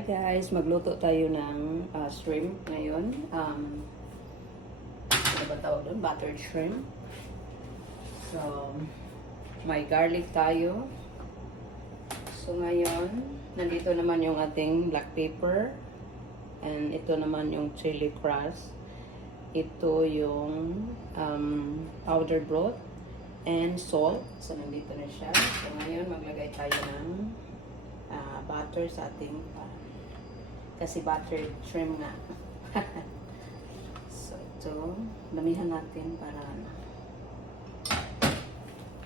Hi guys, magluto tayo ng uh, shrimp ngayon. Um, ano ba tawag doon? Buttered shrimp. So, may garlic tayo. So ngayon, nandito naman yung ating black pepper. And ito naman yung chili crust. Ito yung um, powdered broth and salt. So nandito na siya. So ngayon, maglagay tayo ng ah, butter sa ating pan. Kasi buttered shrimp nga. so ito, damihan natin para ano.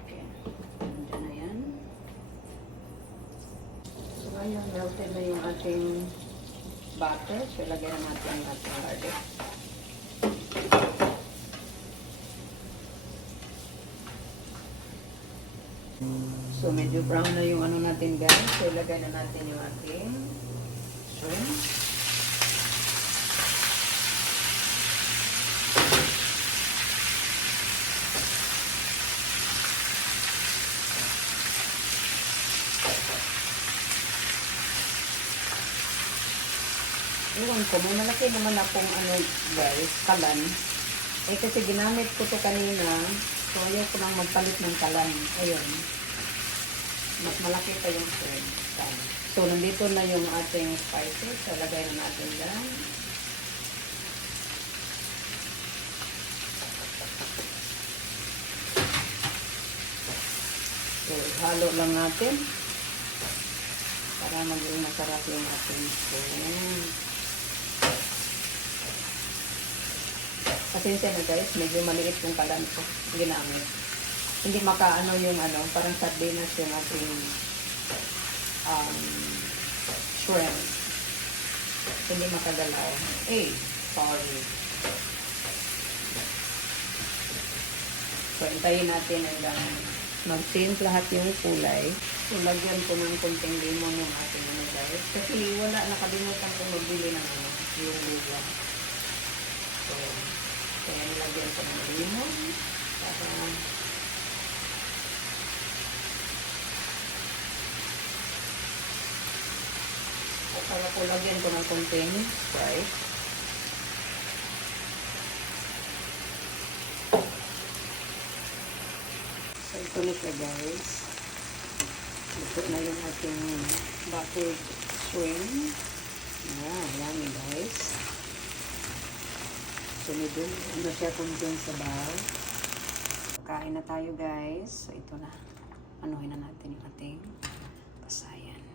Okay. So ngayon, melted na yung ating butter. So ilagay na natin yung ating garlic. So medyo brown na yung ano natin guys. So ilagay na natin yung ating shrimp. Iwan ko, may malaki naman akong ano guys, kalan. Eh kasi ginamit ko to kanina, so ayaw ko nang magpalit ng kalan. Ayun. Mas malaki pa yung shrimp. So nandito na yung ating spices. So lagay na natin dyan. So halo lang natin. Para maging masarap yung ating shrimp. Pasensya na guys, medyo maliit yung kalan ko ginamit. Hindi makaano yung ano, parang sardinas yung ating um, shrimp. Hindi makagalaw. Eh, sorry. So, intayin natin hanggang mag-change lahat yung kulay. So, lagyan ko ng konting lemon yung ating ano guys. Kasi wala, nakalimutan ko magbili ng ano, yung luwa. So, kaya nilagyan ko ng lemon. Para Para ko lagyan ko ng konting Sprite. So, ito na siya guys. Ito na yung ating buttered shrimp. Ah, yummy guys. So, medyo ano siya konting sabaw. Kain na tayo guys. So, ito na. Anuhin na natin yung ating pasayan.